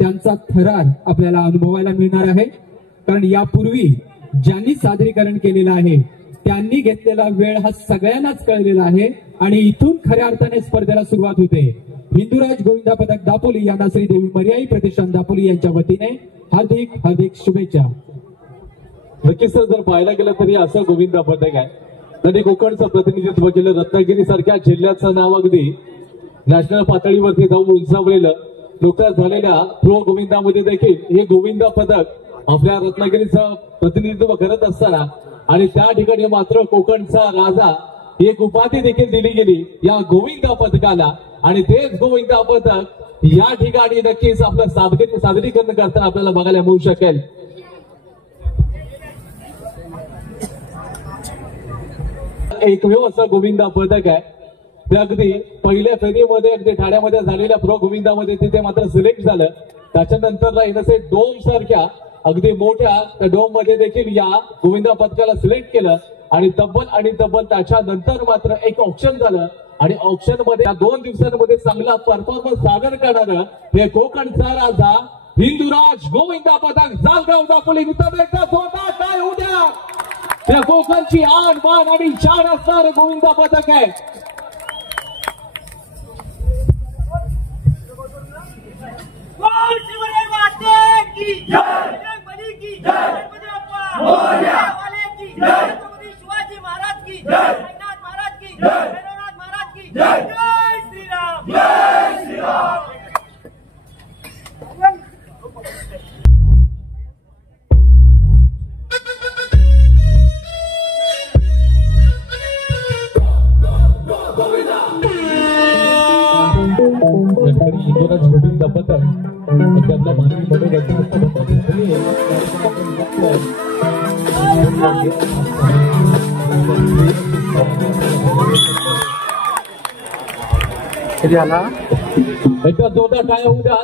त्यांचा थरार आपल्याला अनुभवायला मिळणार आहे, कारण यापूर्वी ज्यांनी सादरीकरण केलेलं आहे त्यांनी घेतलेला वेळ हा सगळ्यांनाच कळलेला आहे आणि इथून खऱ्या अर्थाने स्पर्धेला सुरुवात होते। हिंदुराज गोविंदा पदक दापोली यांना श्रीदेवी मर्याई प्रतिष्ठान दापोली यांच्या वतीने हार्दिक हार्दिक शुभेच्छा। नक्कीच जर पाहायला गेलं तरी असं गोविंदा पदक आहे त्यांनी कोकणचं प्रतिनिधित्व केलं, रत्नागिरी सारख्या जिल्ह्याचं नाव अगदी नॅशनल पातळीवरती जाऊन उंचावलेलं। नुकत्याच झालेल्या प्रो गोविंदामध्ये देखील हे गोविंदा पदक आपल्या रत्नागिरीचं प्रतिनिधित्व करत असताना आणि त्या ठिकाणी मात्र कोकणचा राजा ही एक उपाधी देखील दिली गेली या गोविंदा पदकाला आणि तेच गोविंदा पदक या ठिकाणी नक्कीच आपलं सादरीकरण करताना आपल्याला बघायला मिळू शकेल। एकमेव असं गोविंदा पदक आहे ते अगदी पहिल्या फेरीमध्ये अगदी ठाण्यामध्ये झालेल्या प्रो गोविंदामध्ये तिथे मात्र सिलेक्ट झालं। त्याच्यानंतरला इनसे डोम सारख्या अगदी मोठ्या डोम मध्ये देखील या गोविंदा पदकाला सिलेक्ट केलं आणि तब्बल त्याच्यानंतर मात्र एक ऑप्शन झालं आणि ऑप्शन मध्ये या 2 दिवसांमध्ये चांगला परफॉर्मन्स सादर करणारं हे कोकणचा राजा हिंदुराज गोविंदा पदक जालगाव दापोली काय उद्या त्या कोकणची आन मान आणि शान असणारं गोविंदा पदक आहे। शिवाजी महाराज की साईनाथ महाराज की भैरवनाथ महाराज की जय श्री राम जय श्री राम। हिंदुराज गोविंदा पदक आपला मानवी मनोरंजन एकदा जोरदार टाळ्या होऊ द्या।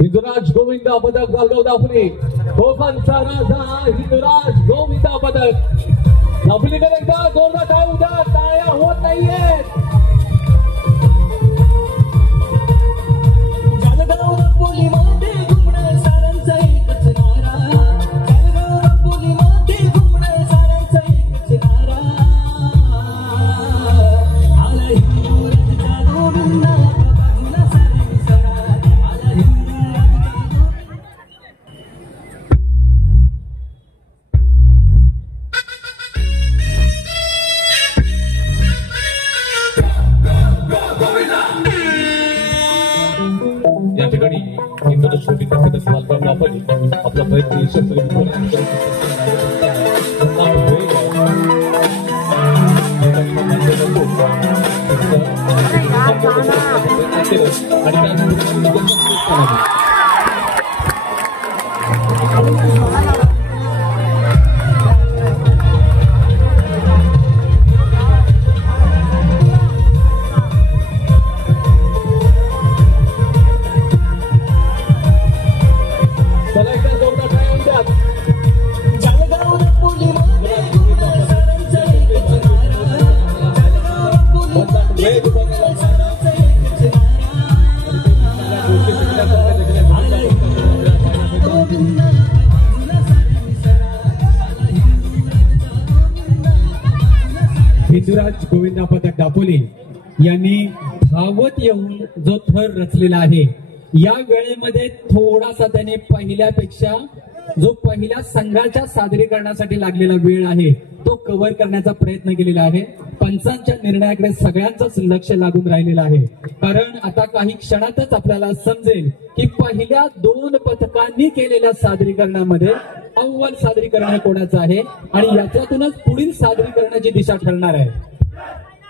हिंदुराज गोविंदा पदक जालगाव दापोली कोकणचा राजा हिंदुराज गोविंदा पदक दापोलीकडे एकदा जोरदार टाळ्या होऊ द्या। टाळ्या होत नाहीये। या ठिकाणी हिंदुराज गोविंदा पदक जालगाव दापोली आपला प्रयत्न यशस्वी Hey, हिंदुराज गोविंदा पथक दापोली यांनी धावत येऊन जो थर रचलेला आहे, या वेळेमध्ये थोडासा त्याने पहिल्यापेक्षा जो पहिल्या संघाच्या सादरीकरणासाठी लागलेला वेळ आहे तो कव्हर करण्याचा प्रयत्न केलेला आहे. पंचांच्या निर्णयाकडे सगळ्यांचंच लक्ष लागून राहिलेलं आहे, कारण आता काही क्षणातच आपल्याला समजेल की पहिल्या 2 पथकांनी केलेल्या सादरीकरणामध्ये अव्वल सादरीकरण कोणाचं आहे आणि याच्यातूनच पुढील सादरीकरणाची दिशा ठरणार आहे.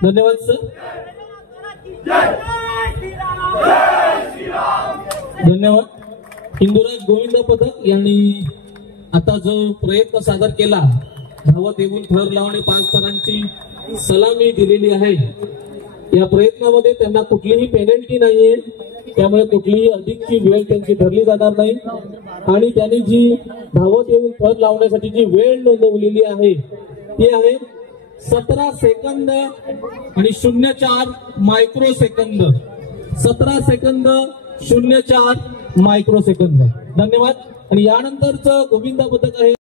धन्यवाद सर. धन्यवाद. हिंदुराज गोविंद पथक यांनी आता जो प्रयत्न सादर केला, धावत येऊन थर लावणे 5 थरांची सलामी दिलेली आहे. या प्रयत्नामध्ये त्यांना कुठलीही पेनल्टी नाहीये, त्यामुळे कुठलीही अधिकची वेळ त्यांची धरली जाणार नाही. आणि त्यांनी जी धावत येऊन थर लावण्यासाठी जी वेळ नोंदवलेली आहे ती आहे 17 सेकंद आणि 04 micro second. 17 second 04 micro second. धन्यवाद. आणि यानंतरचं गोविंदा पथक आहे